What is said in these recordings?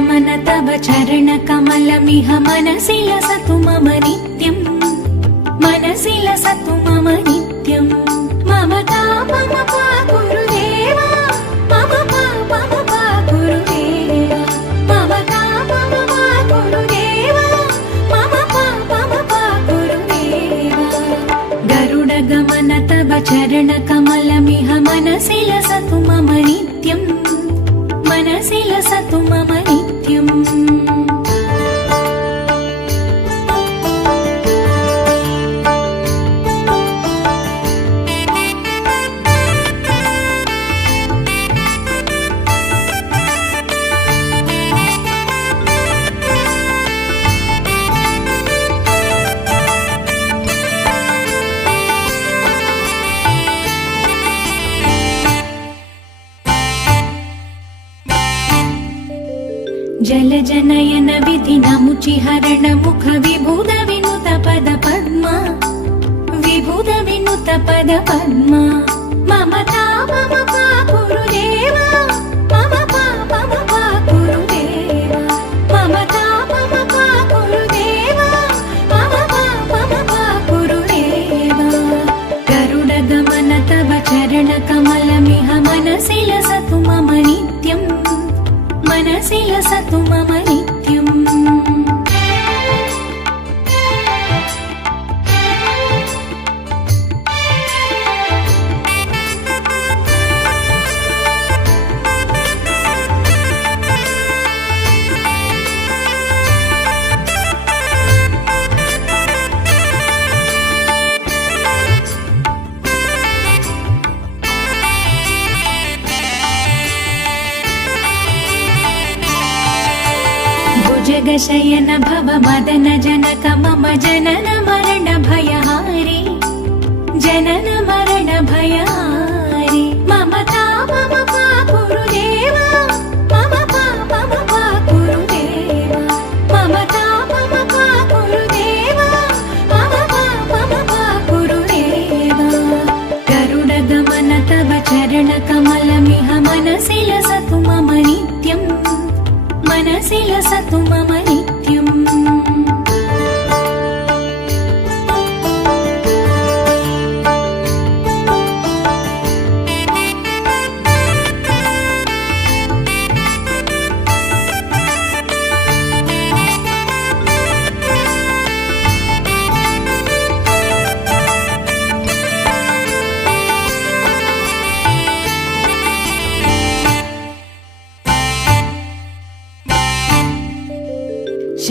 गमन तव चरण कमलमिह मनसि लसतु मम नित्यं मनसि लसतु मम नित्यं मम तापम पा गुरुदेवा मम पापम पा गुरुदेवा मम तापम पा गुरुदेवा मम पापम पा गुरुदेवा गरुड गमन तव चरण कमलमिह मनसि लसतु मम नित्यं मनसि लसतु मम नित्यम् जलजनयन विधि नमुचि हरण मुख विभुद विनुत पद पद्मा विभुद विनुत पद पद्मा मम तापम पा गुरुदेवा मम पापम पा गुरुदेवा मम तापम पा गुरुदेवा मम पापम पा गुरुदेवा गरुड गमन तव चरण कमलमिह मनसि लसतु मम नित्यं मनसि लसतु मम नित्यम् जगशयन भव मदन जनक मम जनन मरण भयहारी जनन मरण भयहारी मम तापम पा गुरुदेवा मम पापम पा गुरुदेवा मम तापम पा गुरुदेवा मम पापम पा गुरुदेवा गरुड गमन तव चरण कमलमिह मनसि लसतु मम नित्यं मनसि लसतु मम नित्यम्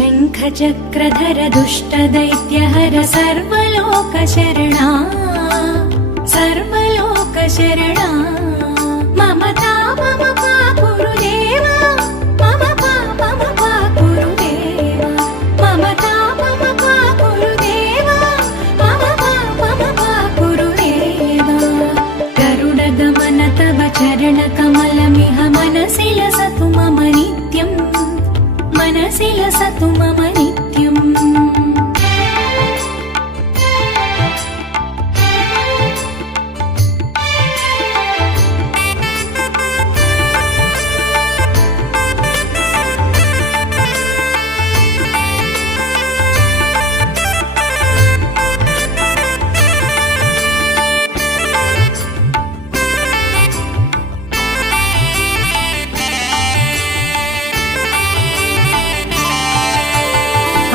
शङ्खचक्रधर दुष्टदैत्यहर सर्वलोकशरणा सर्वलोकशरणा मम तापम पा गुरुदेवा मम पापम पा गुरुदेवा मम तापम पा गुरुदेवा मम पापम पा गुरुदेवा गरुड गमन तव चरण कमलमिह मनसि लसतु मम नित्यं मनसि लसतु मम नित्यम्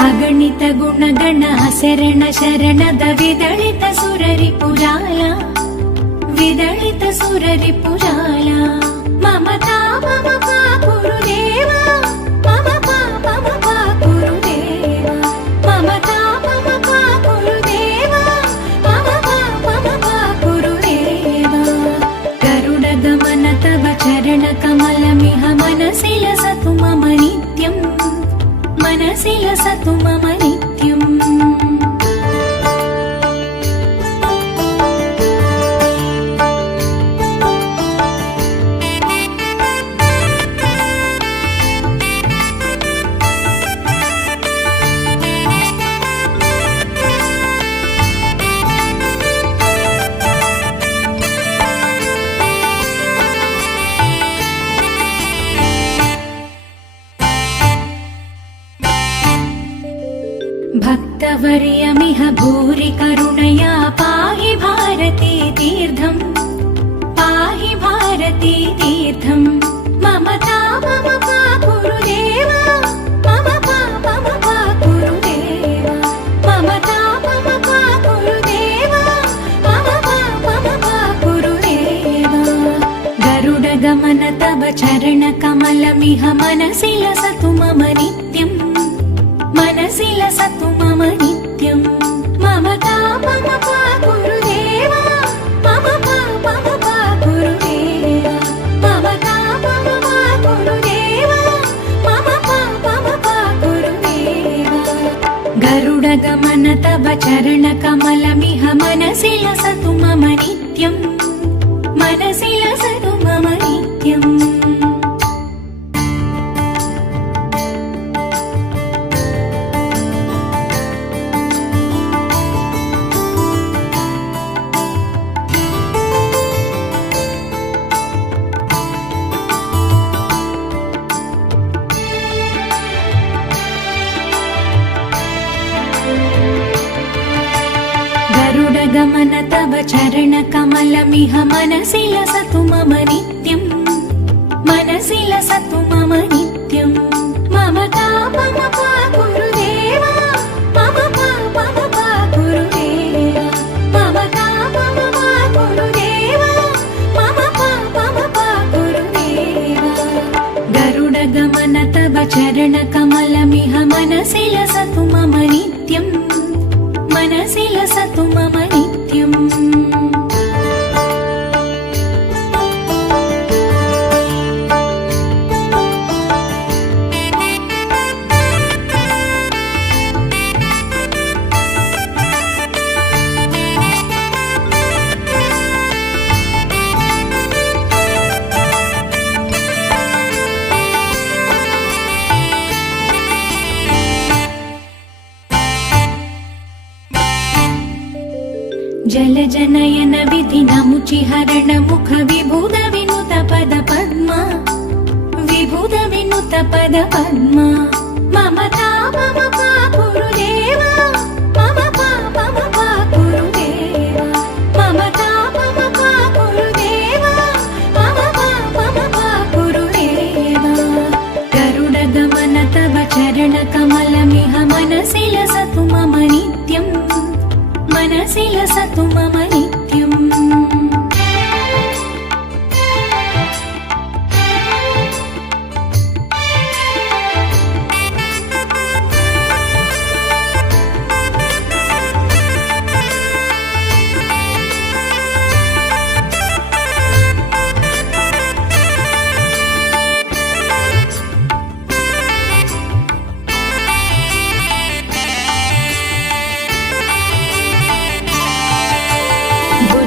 अगणित गुणगण शरण शरणद विदलित सुररिपुजाल विदलित सुररिपुजाल मम तापम पा गुरुदेवा मम पापम पा गुरुदेवा मम तापम पा गुरुदेवा मम पापम पा गुरुदेवा गरुड गमन तव चरण कमलमिह मनसि लसतु मम नित्यं मनसि लसतु मम नित्यम् भक्तवर्यमिह भूरि करुणया पाहि भारती तीर्थम् पाहि भारती तीर्थम् मम तापम पाकुरुदेव मम पापम पाकुरुदेव मम तापम पाकुरुदेव मम पापम पाकुरुदेव गरुडगमन तव चरणकमलमिह मनसि लसतु मम नित्यम् मनसि लसतु मम नित्यम् मम तापम पाकुरुदेव मम पापम पाकुरुदेव मम तापम पाकुरुदेव मम पापम पाकुरुदेव गरुडगमन तव चरणकमलमिह मनसि लसतु मम नित्यम् मनसि लसतु मम नित्यम् गरुडगमन तव चरणकमलमिह मनसि लसतु मम नित्यम् मनसि लसतु मम नित्यम् मम तापम पाकुरुदेव मम पापम पाकुरुदेव मम तापम पाकुरुदेव मम पापम पाकुरुदेव गरुडगमन तव चरणकमलमिह मनसि लसतु मम नित्यम् मनसि लसतु मम नित्यम् जलजनयन विधि नमुचि हरण मुख विभुद विनुत पद पद्मा विभुद विनुत पद पद्मा मम तापम पाकुरुदेव मम पापम पाकुरुदेव मम तापम पाकुरुदेव मम पापम पाकुरुदेव गरुडगमन तव चरणकमलमिह मनसि लसतु मम नित्यम् मनसि लसतु मम नित्यम्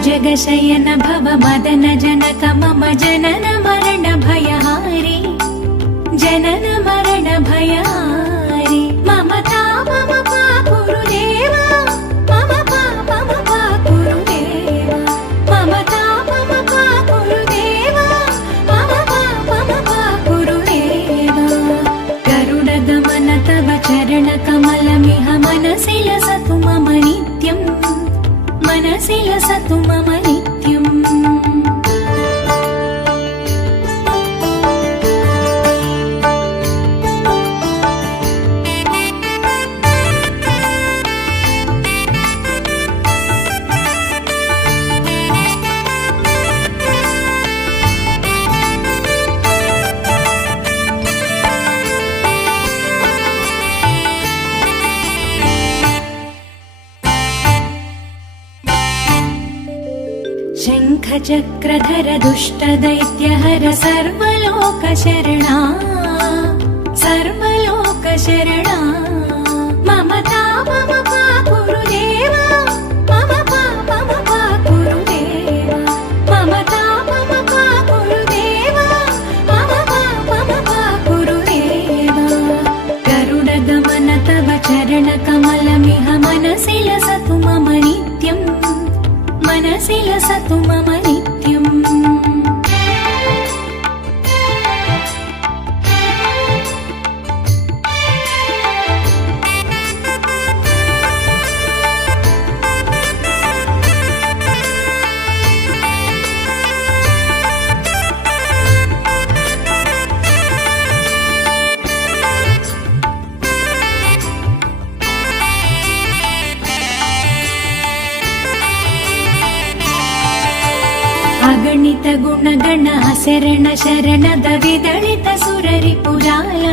जगशयन भव मदन जनक मम जनन मरण भयहारी जनन मरण भयहारी मम तापम पाकुरुदेव मम पापम पाकुरुदेव मम तापम पाकुरुदेव मम पापम पाकुरुदेव गरुडगमन तव चरणकमलमिह मनसि लसतु मम नित्यम् मनसि लसतु मम नित्यम् शङ्खचक्रधर दुष्टदैत्यहर सर्वलोकशरणा सर्वलोकशरणा मम तापम पाकुरुदेव मम पापम पाकुरुदेव मम तापम पाकुरुदेव मम पापम पाकुरुदेव गरुडगमन तव चरणकमलमिह मनसि लसतु मम नित्यम् मनसि लसतु मम नित्यम् ಮರಣ ಹಸರಣ ಶರಣದ ವಿದಳಿತ ಸುರರಿ ಪುರಾಲ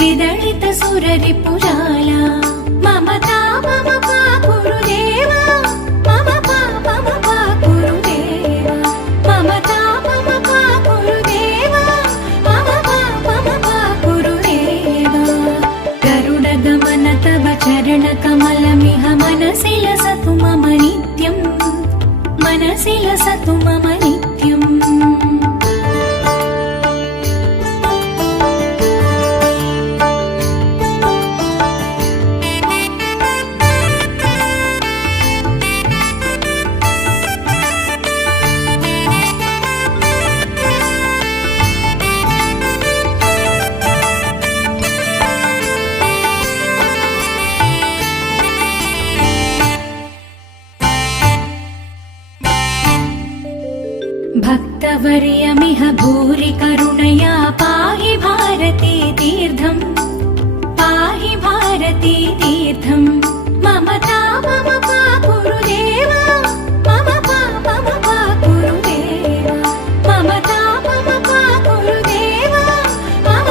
ವಿದಳಿತ ಸುರರಿ ಪುರಾಲ ಮಮತಾ ಮಮ ಪಾ ಗುರುದೇವ ಮಮ ಪಾ ಗುರುದೇವ ಮಮತಾ ಮಮ ಪಾ ಗುರುದೇವ ಮಮ ಪಾ ಗುರುದೇವ ಗರುಡ ಗಮನ ತವ ಚರಣ ಕಮಲ ಮಿಹ ಮನಸಿ ಲಸತು ಮಮ ನಿತ್ಯಂ मनसि लसतु मम नित्यम् भक्तवर्यमिह भूरि करुणया पाहि भारती तीर्थम् पाहि भारती तीर्थम् ममता मम पा गुरुदेव मम पा गुरुदेव ममता मम पा गुरुदेव मम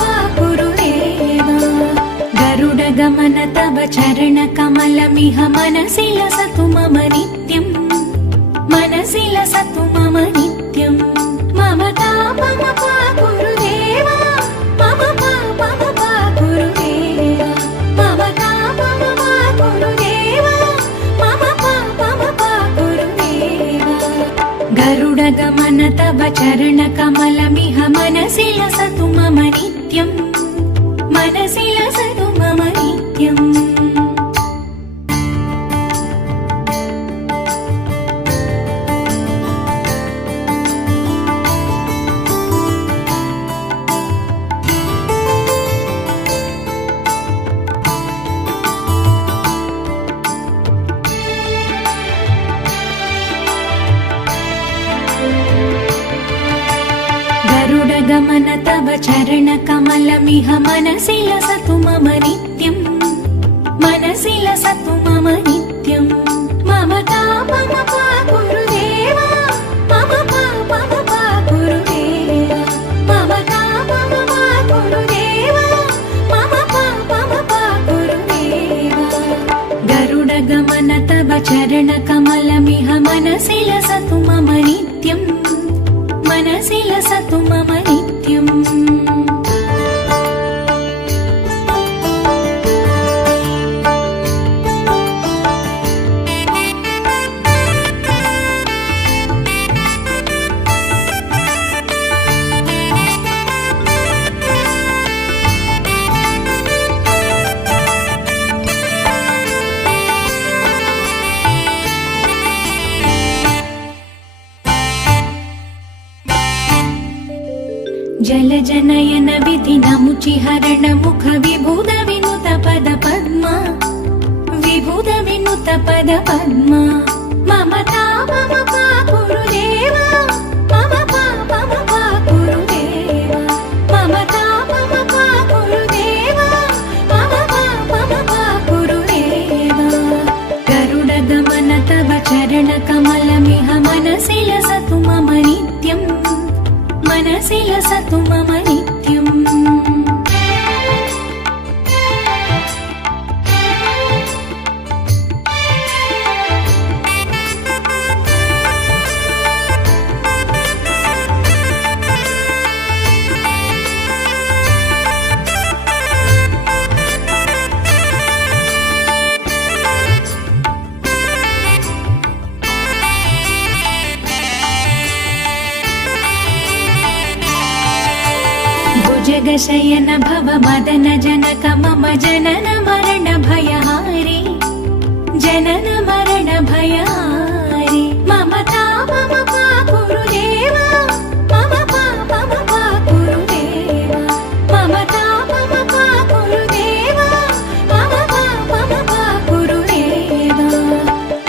पा गुरुदेव गरुड गमन तव चरण कमलमिह मनसि लसतु मम नित्यम् मनसि लसतु मम नित्यम् ममता मम पा गुरुदेव मम पा गुरुदेव ममता मम पा गुरुदेव मम पा गुरुदेव गरुड गमन तव चरण कमलमिह मनसि लसतु मम नित्यम् मनसि लसतु मम नित्यम् गमन तव चरण कमलमिह मनसि लसतु मम नित्यम् मनसि लसतु मम नित्यम् ममता मम पा गुरुदेव मम पा गुरुदेव ममता मम पा गुरुदेव मम पा गुरुदेव गरुड गमन तव चरण कमलमिह मनसि लसतु मम नित्यम् मनसि लसतु मम नित्यम् जल जनयन विधि नमुचि हरण मुख विभुद विनुत पद पद्मा विभुद विनुत पद पद्मा ममता मम पा गुरुदेव मम पा गुरुदेव ममता मम पा गुरुदेव मम पा गुरुदेव गरुड गमन तव चरण कमलमिह मनसि लसतु मम नित्यम् मनसि लसतु मम नित्यम् जगशयन भव मदन जनक मम जनन मरण भयहारी जनन मरण भयहारी ममता मम पा गुरुदेव मम पा गुरुदेव ममता मम पा गुरुदेव मम पा गुरुदेव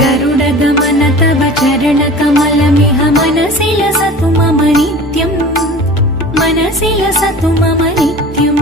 गरुड गमन तव चरण कमलमिह मनसि लसतु मम नित्यम् मनसि लसतु मम नित्यम्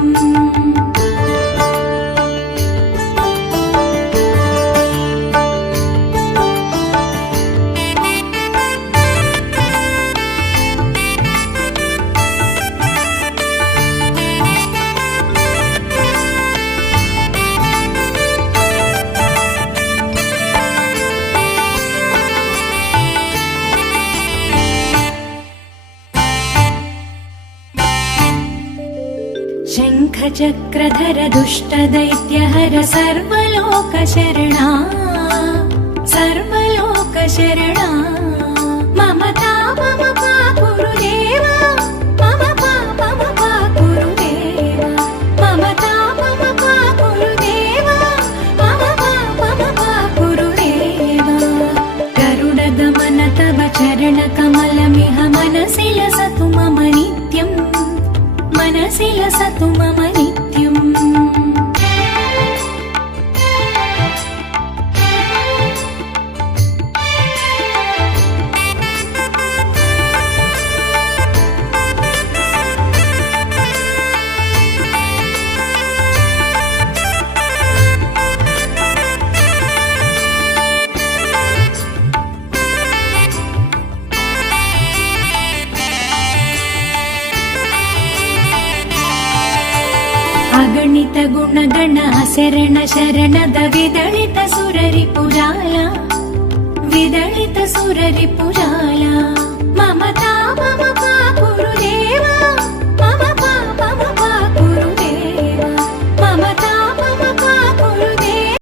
शङ्खचक्रधर दुष्टदैत्यहर सर्वलोकशरणा सर्वलोकशरणा मम तापम पाकुरु देवा मम पापम पाकुरु देवा मम तापम पाकुरु देवा मम पापम पाकुरु देवा गरुडगमन तव चरणकमलमिह मनसि लसतु मम नित्यम् मनसि लसतु मम नित्यम् अगणित गुणगण असरण शरणद विदलित सुररिपुजाला विदलित सुररिपुजाला मम तापम